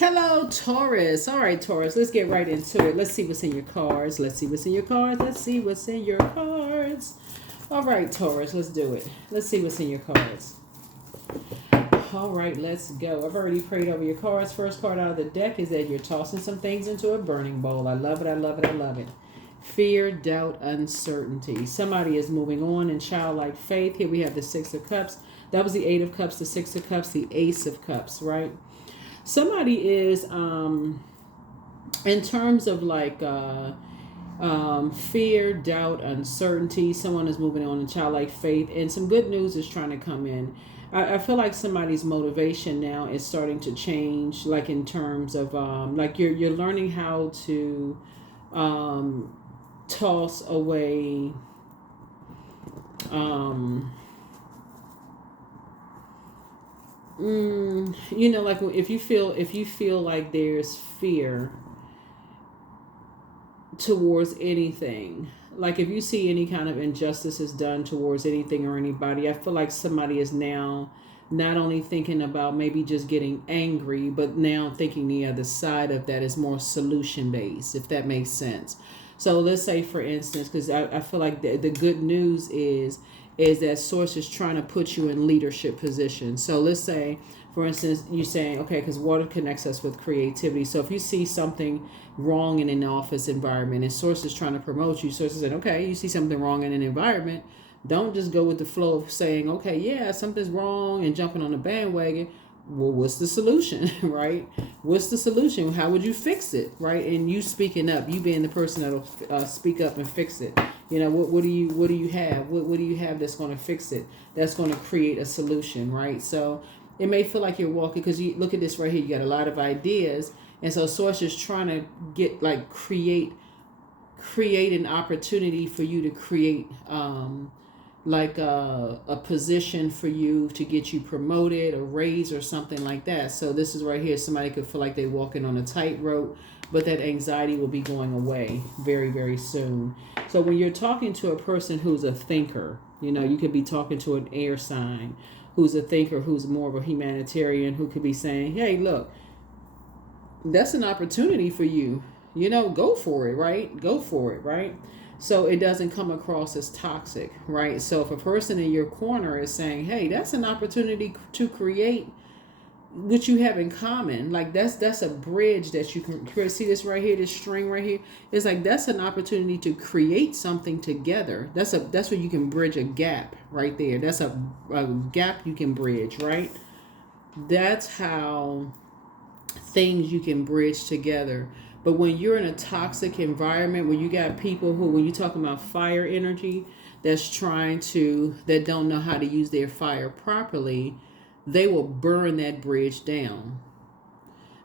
Hello, Taurus. All right, Taurus, let's get right into it. Let's see what's in your cards. Let's see what's in your cards. Let's see what's in your cards. All right, Taurus, let's do it. Let's see what's in your cards. All right, let's go. I've already prayed over your cards. First card out of the deck is that you're tossing some things into a burning bowl. I love it. I love it. I love it. Fear, doubt, uncertainty. Somebody is moving on in childlike faith. Here we have the Six of Cups. That was the Eight of Cups, the Six of Cups, the Ace of Cups, right? Somebody is, in terms of like fear, doubt, uncertainty, someone is moving on in childlike faith, and some good news is trying to come in. I feel like somebody's motivation now is starting to change, like in terms of like you're learning how to toss away like if you feel like there's fear towards anything, like if you see any kind of injustice is done towards anything or anybody, I feel like somebody is now not only thinking about maybe just getting angry, but now thinking the other side of that is more solution based, if that makes sense. So let's say, for instance, because I feel like the good news is that source is trying to put you in leadership position. So let's say, for instance, you're saying, okay, because water connects us with creativity. So if you see something wrong in an office environment and source is trying to promote you, source is saying, okay, you see something wrong in an environment, don't just go with the flow of saying, okay, yeah, something's wrong and jumping on the bandwagon. Well, what's the solution, right? What's the solution? How would you fix it, right? And you speaking up, you being the person that'll speak up and fix it. What do you have? What do you have that's going to fix it? That's going to create a solution, right? So it may feel like you're walking, because you look at this right here. You got a lot of ideas, and so source is trying to get create an opportunity for you to create like a position for you to get you promoted or raised or something like that. So this is right here. Somebody could feel like they're walking on a tightrope, but that anxiety will be going away very, very soon. So when you're talking to a person who's a thinker, you could be talking to an air sign who's a thinker, who's more of a humanitarian, who could be saying, hey, look, that's an opportunity for you. Go for it, right? Go for it, right? So it doesn't come across as toxic, right? So if a person in your corner is saying, hey, that's an opportunity to create what you have in common, like that's a bridge that you can create. See this right here, this string right here? It's like that's an opportunity to create something together. That's where you can bridge a gap right there. That's a gap you can bridge, right? That's how things you can bridge together. But when you're in a toxic environment, when you got people who, when you're talking about fire energy, that don't know how to use their fire properly, they will burn that bridge down.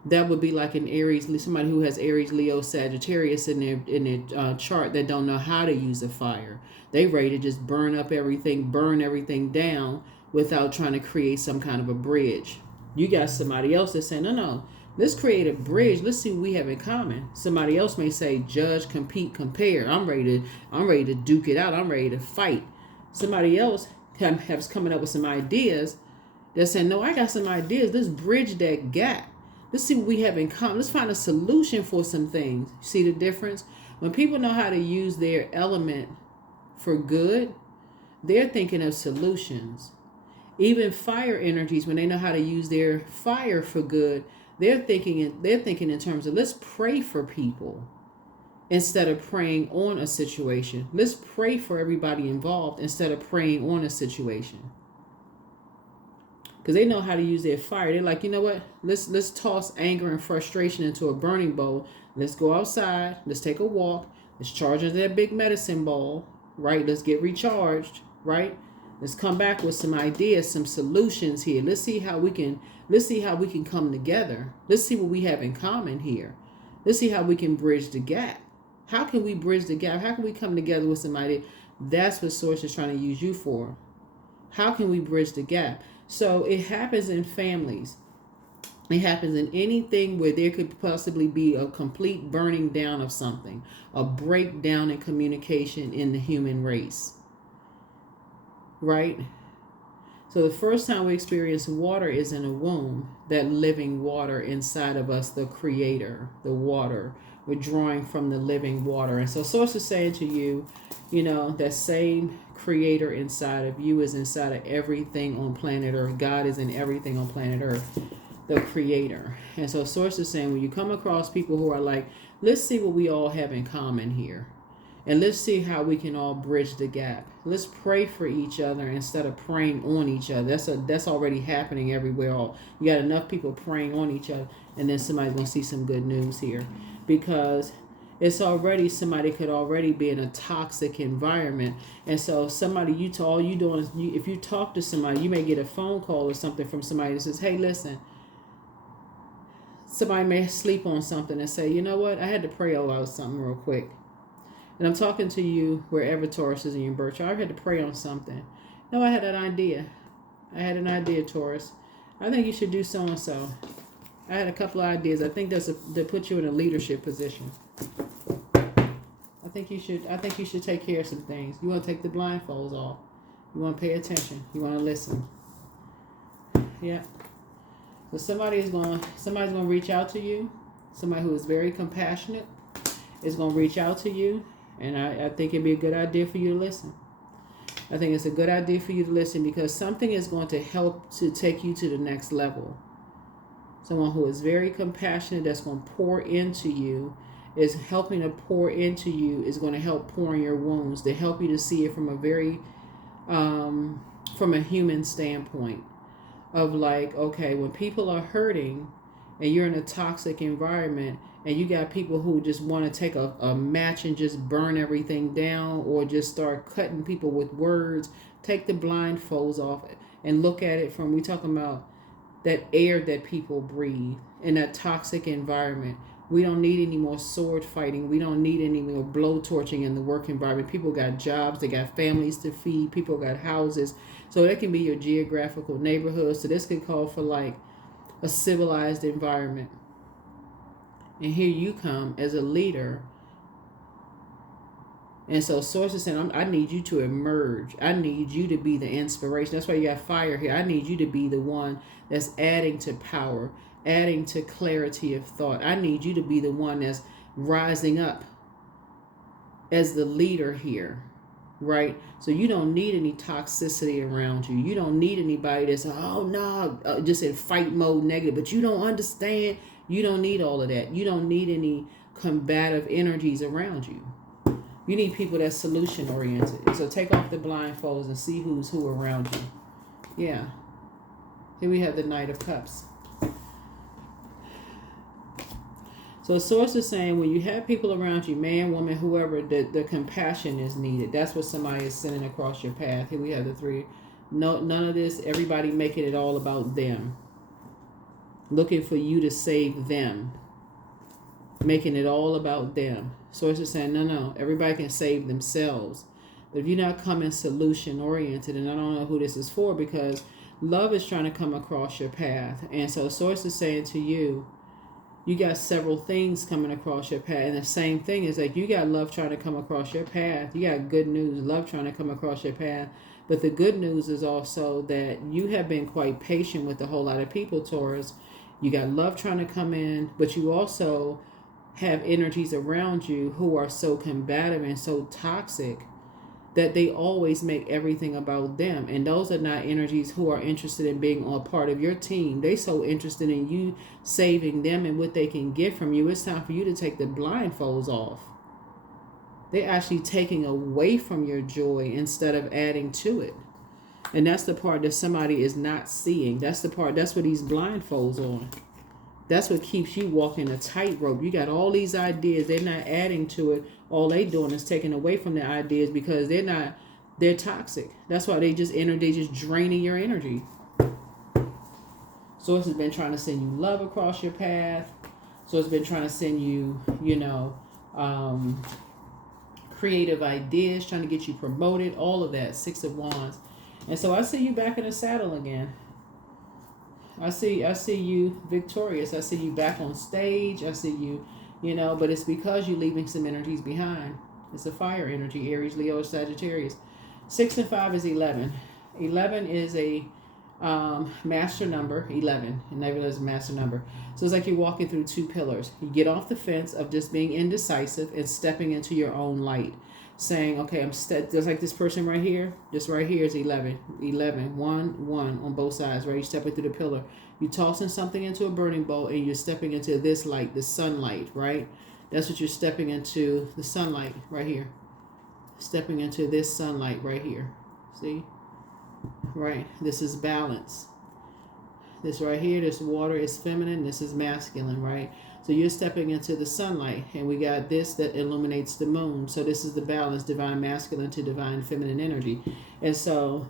That would be like an Aries, somebody who has Aries, Leo, Sagittarius in their chart that don't know how to use a fire. They ready to just burn everything down without trying to create some kind of a bridge. You got somebody else that's saying, no, let's create a bridge. Let's see what we have in common. Somebody else may say, judge, compete, compare. I'm ready to duke it out. I'm ready to fight. Somebody else has coming up with some ideas. They're saying, no, I got some ideas. Let's bridge that gap. Let's see what we have in common. Let's find a solution for some things. See the difference? When people know how to use their element for good, they're thinking of solutions. Even fire energies, when they know how to use their fire for good, they're thinking in terms of, let's pray for people instead of praying on a situation. Let's pray for everybody involved instead of praying on a situation. Because they know how to use their fire. They're like, you know what? Let's toss anger and frustration into a burning bowl. Let's go outside. Let's take a walk. Let's charge into that big medicine ball, right? Let's get recharged, right? Let's come back with some ideas, some solutions here. Let's see how we can come together. Let's see what we have in common here. Let's see how we can bridge the gap. How can we bridge the gap? How can we come together with some idea? That's what Source is trying to use you for. How can we bridge the gap? So it happens in families. It happens in anything where there could possibly be a complete burning down of something, a breakdown in communication in the human race. Right? So the first time we experience water is in a womb, that living water inside of us, the creator, the water. We're drawing from the living water. And so Source is saying to you, that same creator inside of you is inside of everything on planet Earth. God is in everything on planet Earth, the creator. And so Source is saying, when you come across people who are like, let's see what we all have in common here. And let's see how we can all bridge the gap. Let's pray for each other instead of praying on each other. That's already happening everywhere. You got enough people praying on each other, and then somebody's gonna see some good news here, because it's already, somebody could already be in a toxic environment. And so somebody, all you doing is, if you talk to somebody, you may get a phone call or something from somebody that says, hey, listen. Somebody may sleep on something and say, you know what, I had to pray about something real quick. And I'm talking to you wherever Taurus is in your birth chart. I had to pray on something. No, I had an idea. Taurus. I think you should do so and so. I had a couple of ideas. I think that put you in a leadership position. I think you should take care of some things. You want to take the blindfolds off. You want to pay attention. You want to listen. Yeah. So somebody's going to reach out to you. Somebody who is very compassionate is going to reach out to you. And I think it'd be a good idea for you to listen. I think it's a good idea for you to listen, because something is going to help to take you to the next level. Someone who is very compassionate, that's going to pour into you, is helping to pour into you, is going to help pour in your wounds, to help you to see it from a very, from a human standpoint of like, okay, when people are hurting and you're in a toxic environment, and you got people who just want to take a match and just burn everything down, or just start cutting people with words, take the blindfolds off and look at it from, we talking about that air that people breathe in that toxic environment. We don't need any more sword fighting. We don't need any more blowtorching in the work environment. People got jobs. They got families to feed. People got houses. So that can be your geographical neighborhood. So this could call for like a civilized environment. And here you come as a leader. And so Source is saying, I need you to emerge. I need you to be the inspiration. That's why you got fire here. I need you to be the one that's adding to power, adding to clarity of thought. I need you to be the one that's rising up as the leader here, right? So you don't need any toxicity around you. You don't need anybody that's, just in fight mode, negative. But you don't understand. You don't need all of that. You don't need any combative energies around you. You need people that's solution oriented. So take off the blindfolds and see who's who around you. Yeah. Here we have the Knight of Cups. So Source is saying, when you have people around you, man, woman, whoever, the compassion is needed. That's what somebody is sending across your path. Here we have the three. No, none of this, everybody making it all about them. Looking for you to save them. Making it all about them. Source is saying, no, everybody can save themselves. But if you're not coming solution oriented, and I don't know who this is for, because love is trying to come across your path. And so Source is saying to you, you got several things coming across your path. And the same thing is like, you got love trying to come across your path. You got good news, love trying to come across your path. But the good news is also that you have been quite patient with a whole lot of people, Taurus. You got love trying to come in, but you also have energies around you who are so combative and so toxic that they always make everything about them. And those are not energies who are interested in being a part of your team. They so interested in you saving them and what they can get from you. It's time for you to take the blindfolds off. They're actually taking away from your joy instead of adding to it. And that's the part that somebody is not seeing. That's the part, that's what these blindfolds on. That's what keeps you walking a tightrope. You got all these ideas. They're not adding to it. All they doing is taking away from the ideas, because they're toxic. That's why they just draining your energy. Source has been trying to send you love across your path. Source has been trying to send you, creative ideas, trying to get you promoted, all of that. 6 of Wands. And so I see you back in the saddle again. I see you victorious. I see you back on stage. I see you, but it's because you're leaving some energies behind. It's a fire energy, Aries, Leo, Sagittarius. 6 and 5 is 11. 11 is a Master number 11. And nebula is a master number. So it's like you're walking through two pillars. You get off the fence of just being indecisive and stepping into your own light. Saying, okay, just like this person right here. This right here is 11. 11. 1, 1 on both sides, right? You're stepping through the pillar. You're tossing something into a burning bowl and you're stepping into this light, the sunlight, right? That's what you're stepping into, the sunlight right here. Stepping into this sunlight right here. See? Right? This is balance. This right here, this water is feminine, this is masculine, right? So you're stepping into the sunlight, and we got this that illuminates the moon. So this is the balance, divine masculine to divine feminine energy. And so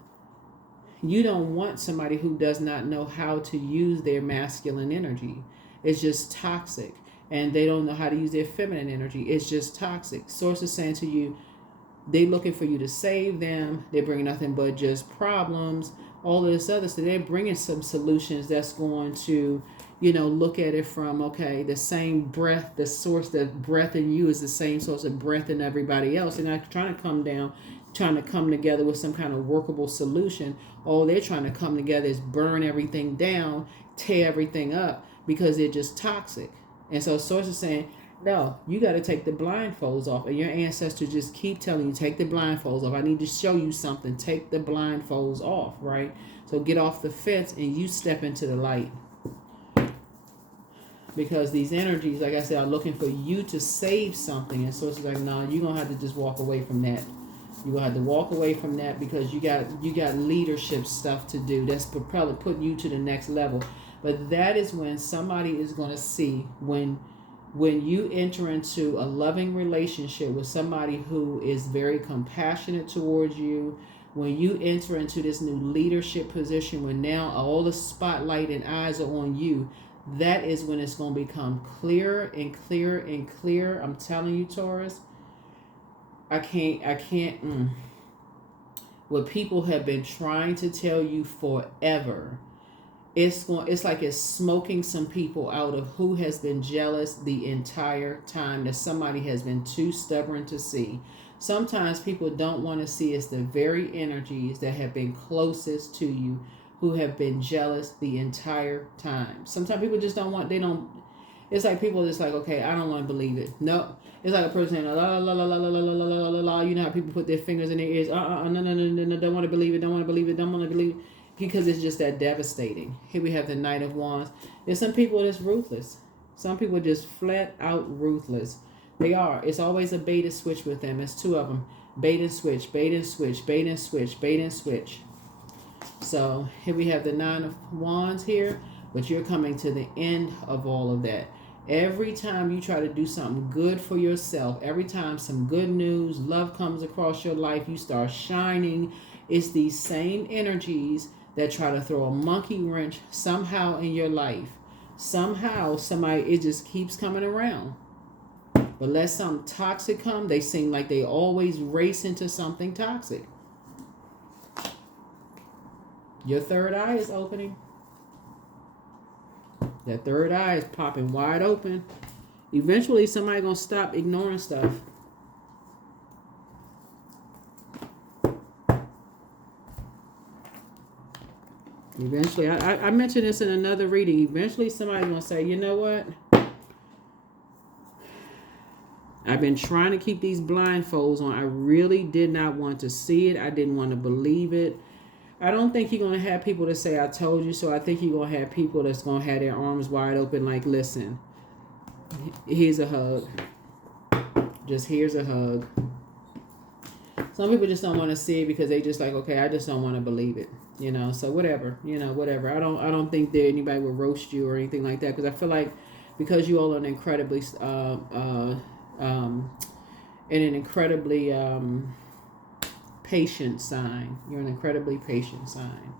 you don't want somebody who does not know how to use their masculine energy. It's just toxic. And they don't know how to use their feminine energy. It's just toxic. Source is saying to you, they're looking for you to save them. They bring nothing but just problems, all of this other stuff. They're bringing some solutions that's going to, look at it from, okay, the same breath, the source, that breath in you is the same source of breath in everybody else. They're not trying to come together with some kind of workable solution. All they're trying to come together is burn everything down, tear everything up, because they're just toxic. And so source is saying, no, you got to take the blindfolds off. And your ancestors just keep telling you, take the blindfolds off. I need to show you something. Take the blindfolds off, right? So get off the fence and you step into the light. Because these energies, like I said, are looking for you to save something. And so it's like, no, you're going to have to just walk away from that. You're going to have to walk away from that because you got leadership stuff to do. That's probably putting you to the next level. But that is when somebody is going to see when you enter into a loving relationship with somebody who is very compassionate towards you, when you enter into this new leadership position, when now all the spotlight and eyes are on you, that is when it's going to become clearer and clearer and clearer. I'm telling you, Taurus, I can't. What people have been trying to tell you forever, it's like it's smoking some people out of who has been jealous the entire time, that somebody has been too stubborn to see. Sometimes people don't want to see it's the very energies that have been closest to you who have been jealous the entire time. Sometimes people just don't want, it's like people just like, okay, I don't want to believe it. No. It's like a person saying, la la la la la la la la la la la. You know how people put their fingers in their ears, no, don't want to believe it, don't want to believe it, don't want to believe it. Because it's just that devastating. Here we have the Knight of Wands. There's some people that's ruthless. Some people just flat out ruthless. They are. It's always a bait and switch with them. It's two of them. Bait and switch, bait and switch, bait and switch, bait and switch. So here we have the Nine of Wands here. But you're coming to the end of all of that. Every time you try to do something good for yourself, every time some good news, love comes across your life, you start shining. It's these same energies that try to throw a monkey wrench somehow in your life. Somehow, it just keeps coming around. But let something toxic come, they seem like they always race into something toxic. Your third eye is opening. That third eye is popping wide open. Eventually, somebody's going to stop ignoring stuff. Eventually, I mentioned this in another reading. Eventually, somebody's going to say, you know what? I've been trying to keep these blindfolds on. I really did not want to see it. I didn't want to believe it. I don't think you're going to have people that say, I told you so. I think you're going to have people that's going to have their arms wide open like, listen, here's a hug. Just here's a hug. Some people just don't want to see it because they just like, okay, I just don't want to believe it. So whatever. Whatever. I don't think that anybody will roast you or anything like that, because I feel like because you all are an incredibly patient sign. You're an incredibly patient sign.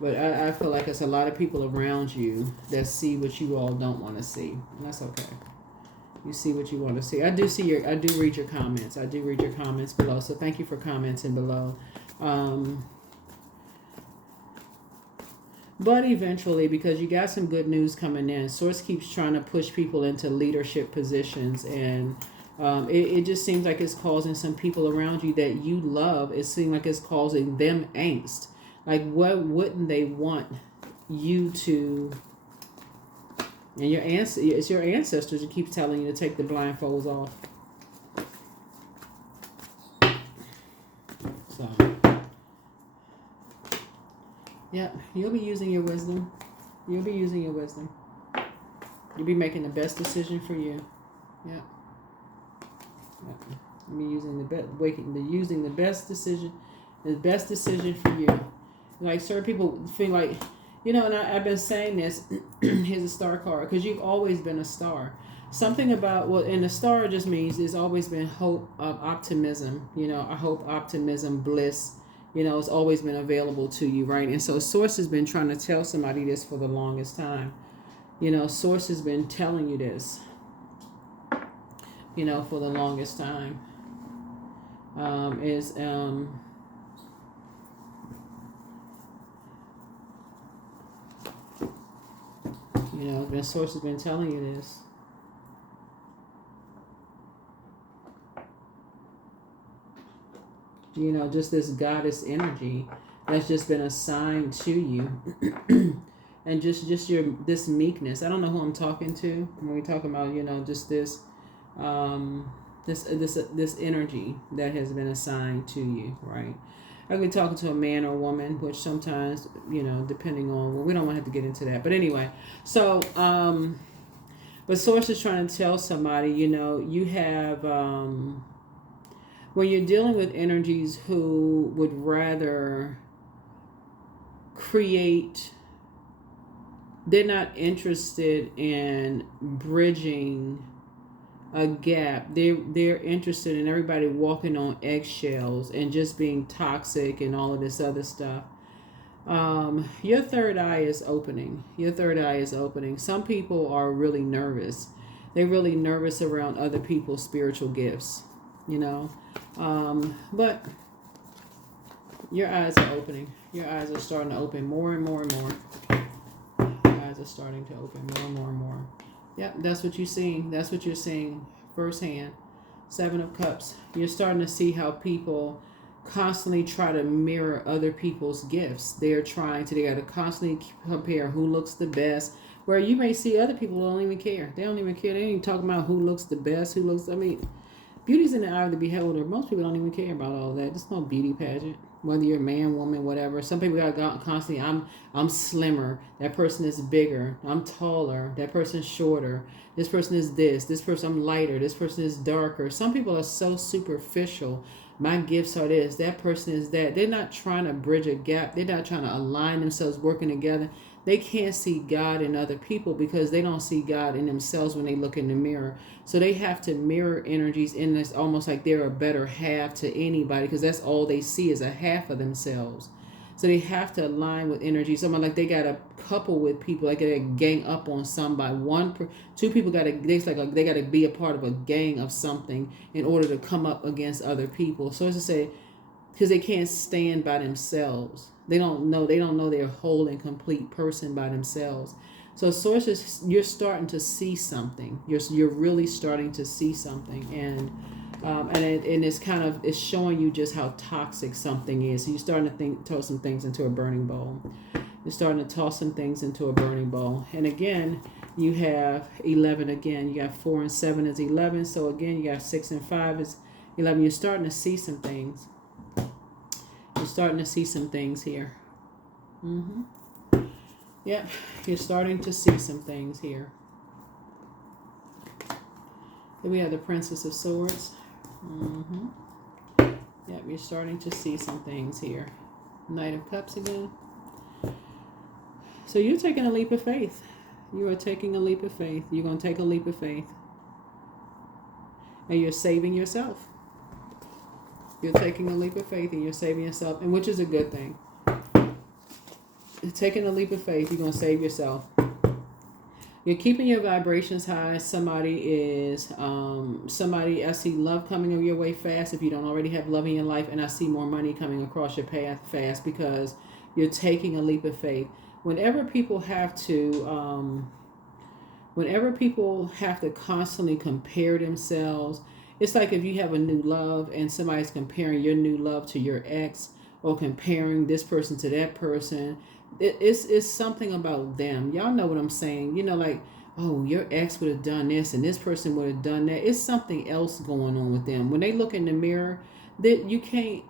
But I feel like it's a lot of people around you that see what you all don't want to see. And that's okay. You see what you want to see. I do read your comments. I do read your comments below. So thank you for commenting below. But eventually, because you got some good news coming in, Source keeps trying to push people into leadership positions, and it just seems like it's causing some people around you that you love, it seems like it's causing them angst. Like, what wouldn't they want you to? And it's your ancestors who keep telling you to take the blindfolds off. So, yeah, you'll be using your wisdom. You'll be using your wisdom. You'll be making the best decision for you. Yeah. You'll be using using the best decision for you. Like, certain people feel like, and I've been saying this. Here's a star card, because you've always been a star. Something about, and a star just means there's always been hope, optimism. I hope, optimism, bliss. It's always been available to you, right? And so Source has been trying to tell somebody this for the longest time. Source has been telling you this, for the longest time. The Source has been telling you this. Just this goddess energy that's just been assigned to you. And just this meekness. I don't know who I'm talking to when we talk about, just this this energy that has been assigned to you, right? I could be talking to a man or woman, which sometimes, depending on, well, we don't want to have to get into that. But anyway, so but Source is trying to tell somebody, you have when you're dealing with energies who would rather create, they're not interested in bridging a gap. They're interested in everybody walking on eggshells and just being toxic and all of this other stuff. Your third eye is opening. Some people are really nervous. They're really nervous around other people's spiritual gifts, but your eyes are opening. Your eyes are starting to open more and more and more. Your eyes are starting to open more and more and more. Yep, that's what you're seeing. That's what you're seeing firsthand. 7 of Cups. You're starting to see how people constantly try to mirror other people's gifts. They got to constantly compare who looks the best. Where you may see other people who don't even care. They don't even care. They ain't even talking about who looks the best, beauty's in the eye of the beholder. Most people don't even care about all that. There's no beauty pageant. Whether you're a man, woman, whatever. Some people got constantly, I'm slimmer. That person is bigger. I'm taller. That person's shorter. This person is this. This person, I'm lighter. This person is darker. Some people are so superficial. My gifts are this. That person is that. They're not trying to bridge a gap. They're not trying to align themselves, working together. They can't see God in other people because they don't see God in themselves when they look in the mirror. So they have to mirror energies in this, almost like they're a better half to anybody, because that's all they see is a half of themselves. So they have to align with energy. Someone like they got to couple with people, like they gang up on somebody. Two people got to, they got to be a part of a gang of something in order to come up against other people. So it's to say, because they can't stand by themselves. They don't know they're a whole and complete person by themselves. So sources, you're starting to see something. You're really starting to see something, and it's showing you just how toxic something is. So you're starting to toss some things into a burning bowl. You're starting to toss some things into a burning bowl. And again, you have 11 again. You got 4 and 7 is 11. So again, you got 6 and 5 is 11. You're starting to see some things. You're starting to see some things here. Yep, you're starting to see some things here. Then we have the Princess of Swords. Yep, you're starting to see some things here. Knight of Cups again. So you're taking a leap of faith. You are taking a leap of faith. You're going to take a leap of faith. And you're saving yourself. You're taking a leap of faith and you're saving yourself, and which is a good thing. You're taking a leap of faith, you're going to save yourself. You're keeping your vibrations high. Somebody, I see love coming your way fast if you don't already have love in your life, and I see more money coming across your path fast because you're taking a leap of faith. Whenever people have to constantly compare themselves, it's like if you have a new love and somebody's comparing your new love to your ex, or comparing this person to that person. It's something about them. Y'all know what I'm saying. You know, like, oh, your ex would have done this and this person would have done that. It's something else going on with them. When they look in the mirror, that you can't.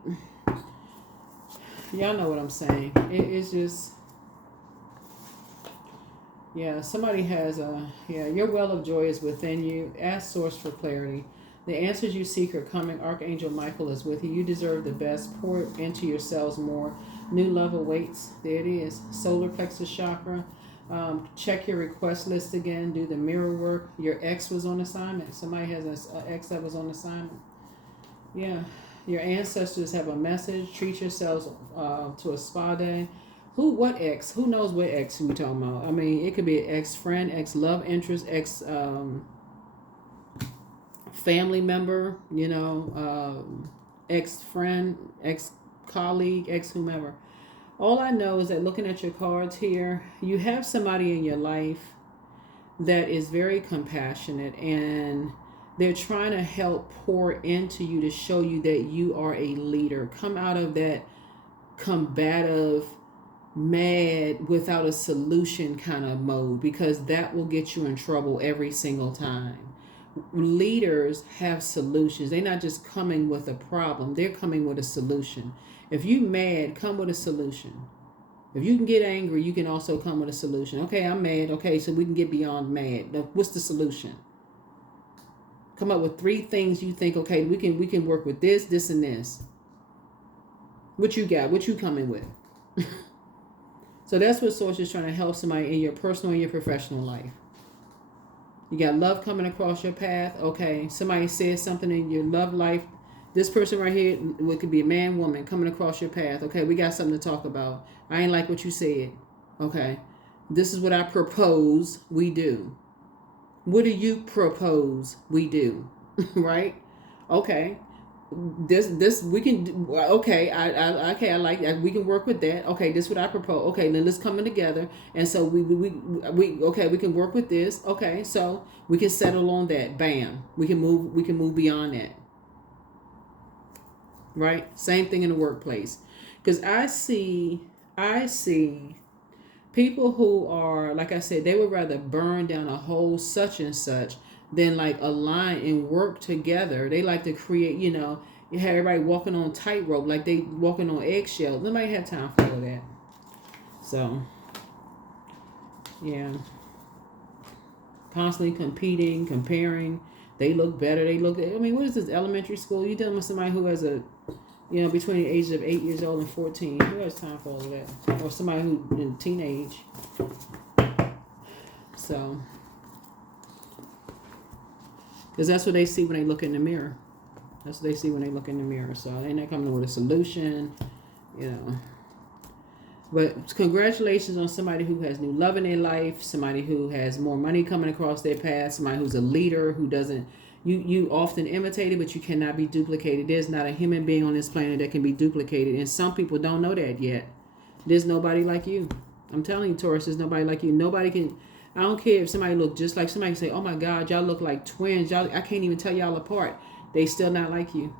Y'all know what I'm saying. It's just, yeah, somebody has your well of joy is within you. Ask Source for clarity. The answers you seek are coming. Archangel Michael is with you. You deserve the best. Pour into yourselves more. New love awaits. There it is. Solar plexus chakra. Check your request list again. Do the mirror work. Your ex was on assignment. Somebody has an ex that was on assignment. Yeah. Your ancestors have a message. Treat yourselves to a spa day. What ex? Who knows what ex we talking about? I mean, it could be an ex-friend, ex-love interest, ex-family member, you know, ex-friend, ex-colleague, ex-whomever. All I know is that looking at your cards here, you have somebody in your life that is very compassionate, and they're trying to help pour into you to show you that you are a leader. Come out of that combative, mad, without a solution kind of mode, because that will get you in trouble every single time. Leaders have solutions. They're not just coming with a problem. They're coming with a solution. If you mad, come with a solution. If you can get angry, you can also come with a solution. Okay, I'm mad. Okay, so we can get beyond mad. What's the solution? Come up with 3 things you think, okay, we can work with this, this, and this. What you got? What you coming with? So that's what Source is trying to help somebody in your personal and your professional life. You got love coming across your path. Okay, somebody said something in your love life. This person right here, it could be a man, woman, coming across your path. Okay, we got something to talk about. I ain't like what you said. Okay, this is what I propose we do. What do you propose we do? Right? Okay. This we can do. Okay, I like that. We can work with that. Okay, this is what I propose. Okay, then let's come in together, and so we okay, we can work with this. Okay, so we can settle on that. Bam, we can move beyond that. Right, same thing in the workplace, because I see people who are, like I said, they would rather burn down a whole such and such than like align and work together. They like to create, you know, you have everybody walking on tightrope, like they walking on eggshells. Nobody have time for all that. So, yeah. Constantly competing, comparing. They look better. I mean, what is this, elementary school? You dealing with somebody who has between the ages of 8 years old and 14. Who has time for all of that? Or somebody who in teenage. So, because that's what they see when they look in the mirror. That's what they see when they look in the mirror. So they're not coming with a solution, you know. But congratulations on somebody who has new love in their life, somebody who has more money coming across their path, somebody who's a leader, who doesn't, you often imitate it, but you cannot be duplicated. There's not a human being on this planet that can be duplicated. And some people don't know that yet. There's nobody like you. I'm telling you, Taurus, there's nobody like you. Nobody can, I don't care if somebody look just like, somebody say, oh my God, y'all look like twins. Y'all, I can't even tell y'all apart. They still not like you.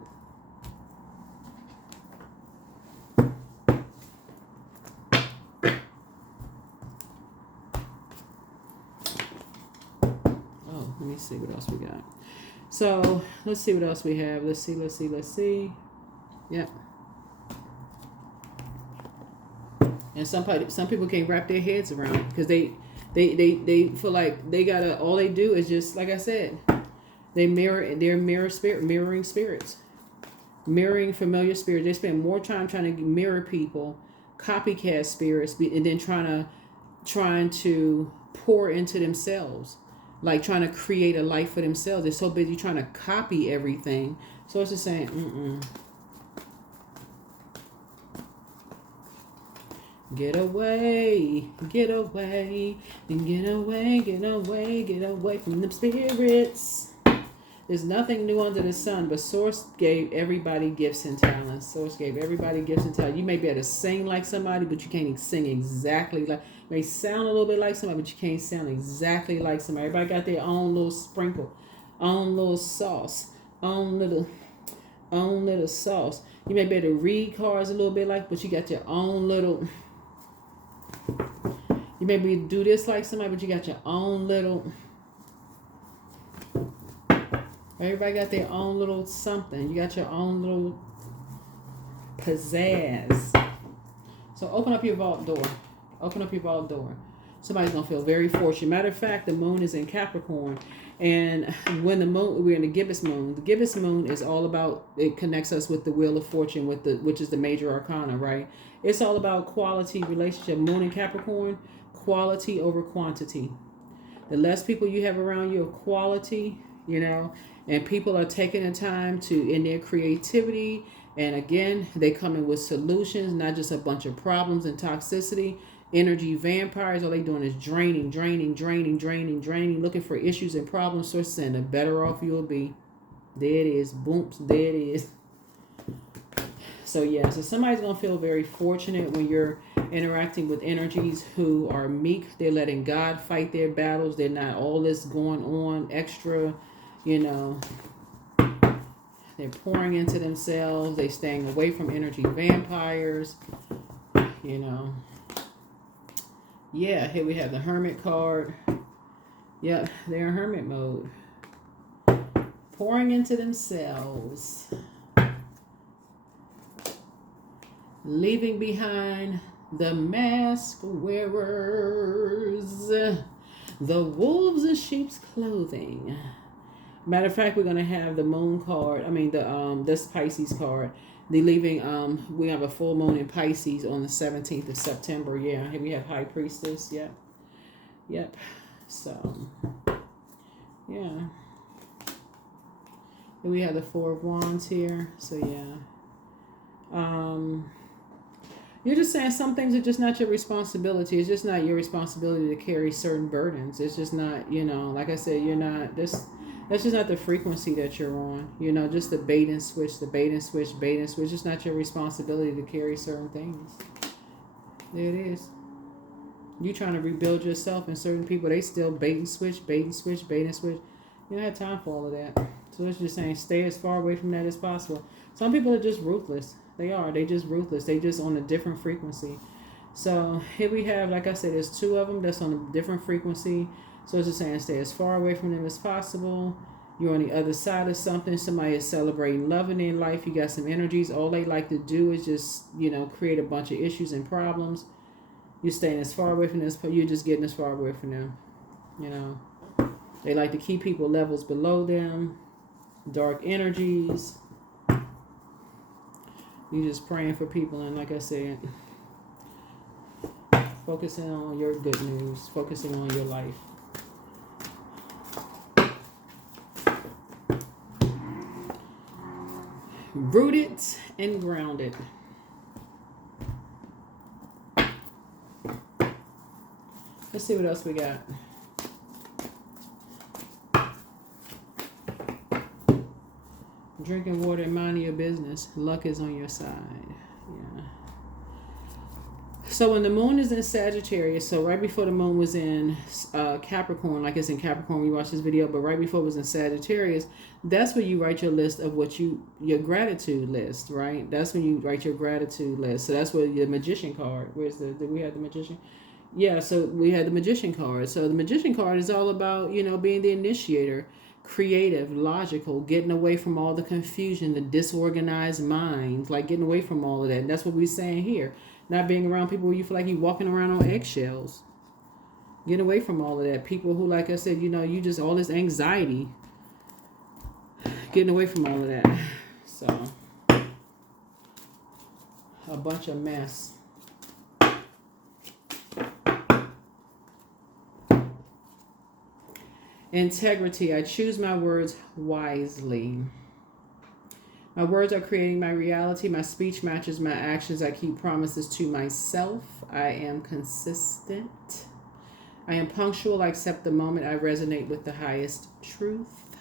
Let me see what else we got. So let's see what else we have. Let's see. Yep. And some people can't wrap their heads around it because they feel like they gotta, all they do is just, like I said, mirroring spirits, mirroring familiar spirits. They spend more time trying to mirror people, copycat spirits, and then trying to pour into themselves. Like trying to create a life for themselves. They're so busy trying to copy everything. So it's just saying, Get away from them spirits. There's nothing new under the sun, but Source gave everybody gifts and talents. Source gave everybody gifts and talents. You may be able to sing like somebody, but you can't sing exactly like. You may sound a little bit like somebody, but you can't sound exactly like somebody. Everybody got their own little sprinkle, own little sauce, own little own little sauce. You may be able to read cards a little bit like, but you got your own little. You may be able to do this like somebody, but you got your own little. Everybody got their own little something. You got your own little pizzazz. So open up your vault door. Open up your vault door. Somebody's going to feel very fortunate. Matter of fact, the moon is in Capricorn. And when the moon, we're in the gibbous moon. The gibbous moon is all about, it connects us with the wheel of fortune, which is the major arcana, right? It's all about quality relationship. Moon in Capricorn, quality over quantity. The less people you have around you of quality, and people are taking the time to, in their creativity, and again, they come in with solutions, not just a bunch of problems and toxicity. Energy vampires, all they doing is draining, looking for issues and problem sources, and the better off you'll be. There it is. Boom. There it is. So yeah, so somebody's going to feel very fortunate when you're interacting with energies who are meek. They're letting God fight their battles. They're not all this going on extra, They're pouring into themselves. They're staying away from energy vampires, Yeah, here we have the Hermit card. Yep, they're in hermit mode. Pouring into themselves. Leaving behind the mask wearers. The wolves in sheep's clothing. Matter of fact, we're going to have the moon card. This Pisces card. They're leaving, we have a full moon in Pisces on the 17th of September. Yeah, here we have High Priestess. Yep. So, yeah. Here we have the Four of Wands here. So, yeah. You're just saying some things are just not your responsibility. It's just not your responsibility to carry certain burdens. It's just not, like I said, you're not this. That's just not the frequency that you're on. Just the bait and switch. It's just not your responsibility to carry certain things. There it is. You trying to rebuild yourself, and certain people, they still bait and switch. You don't have time for all of that. So it's just saying stay as far away from that as possible. Some people are just ruthless. They just ruthless. They just on a different frequency. So here we have, like I said, there's two of them that's on a different frequency. So it's just saying stay as far away from them as possible. You're on the other side of something. Somebody is celebrating love in their life. You got some energies. All they like to do is just, create a bunch of issues and problems. You're staying as far away from this. You're just getting as far away from them. They like to keep people levels below them. Dark energies. You're just praying for people. And like I said, focusing on your good news. Focusing on your life. Rooted and grounded. Let's see what else we got. Drinking water and minding your business. Luck is on your side. Yeah. So when the moon is in Sagittarius, so right before the moon was in Capricorn, like it's in Capricorn when you watch this video, but right before it was in Sagittarius, that's where you write your list of your gratitude list, right? That's when you write your gratitude list. So that's where the Magician card, did we have the Magician? Yeah, so we had the Magician card. So the Magician card is all about, being the initiator, creative, logical, getting away from all the confusion, the disorganized mind, like getting away from all of that. And that's what we're saying here. Not being around people where you feel like you're walking around on eggshells. Get away from all of that. People who, like I said, you just all this anxiety. Getting away from all of that. So, a bunch of mess. Integrity. I choose my words wisely. My words are creating my reality. My speech matches my actions. I keep promises to myself. I am consistent. I am punctual. I accept the moment. I resonate with the highest truth.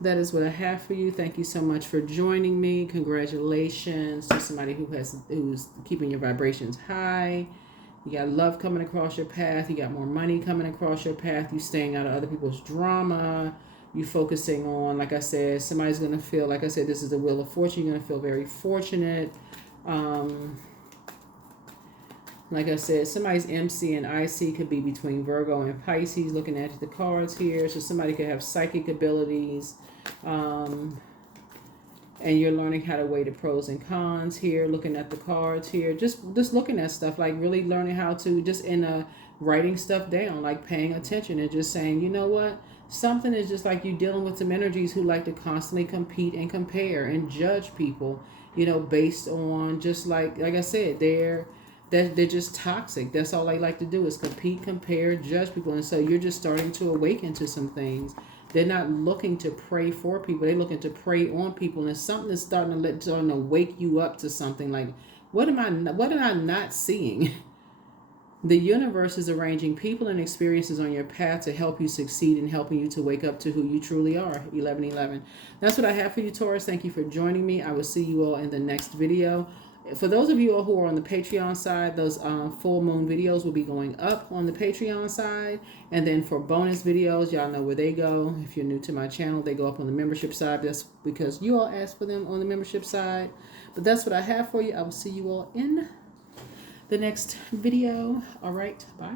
That is what I have for you. Thank you so much for joining me. Congratulations to somebody who's keeping your vibrations high. You got love coming across your path. You got more money coming across your path. You staying out of other people's drama. You focusing on, like I said, somebody's going to feel, like I said, this is the wheel of fortune. You're going to feel very fortunate. Like I said, somebody's MC and IC could be between Virgo and Pisces, looking at the cards here. So somebody could have psychic abilities. And you're learning how to weigh the pros and cons here, looking at the cards here, just looking at stuff, like really learning how to just writing stuff down, like paying attention and just saying, you know what, something is just like you dealing with some energies who like to constantly compete and compare and judge people, you know, based on just like I said, they're just toxic. That's all they like to do is compete, compare, judge people. And so you're just starting to awaken to some things. They're not looking to pray for people. They're looking to prey on people. And something is starting to wake you up to something like, what am I not seeing? The universe is arranging people and experiences on your path to help you succeed and helping you to wake up to who you truly are. 1111. That's what I have for you, Taurus. Thank you for joining me. I will see you all in the next video. For those of you who are on the Patreon side, those full moon videos will be going up on the Patreon side. And then for bonus videos, y'all know where they go. If you're new to my channel, they go up on the membership side. That's because you all asked for them on the membership side. But that's what I have for you. I will see you all in the next video. All right. Bye.